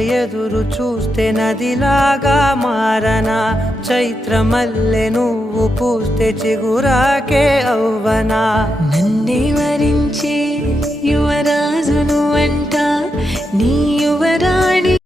ఎదురు చూస్తే నదిలాగా మారనా, చైత్రమల్లె నువ్వు పూస్తే చిగురాకే అవ్వనా. నన్నే వరించే యువరాజును అంట నీ యువరాణి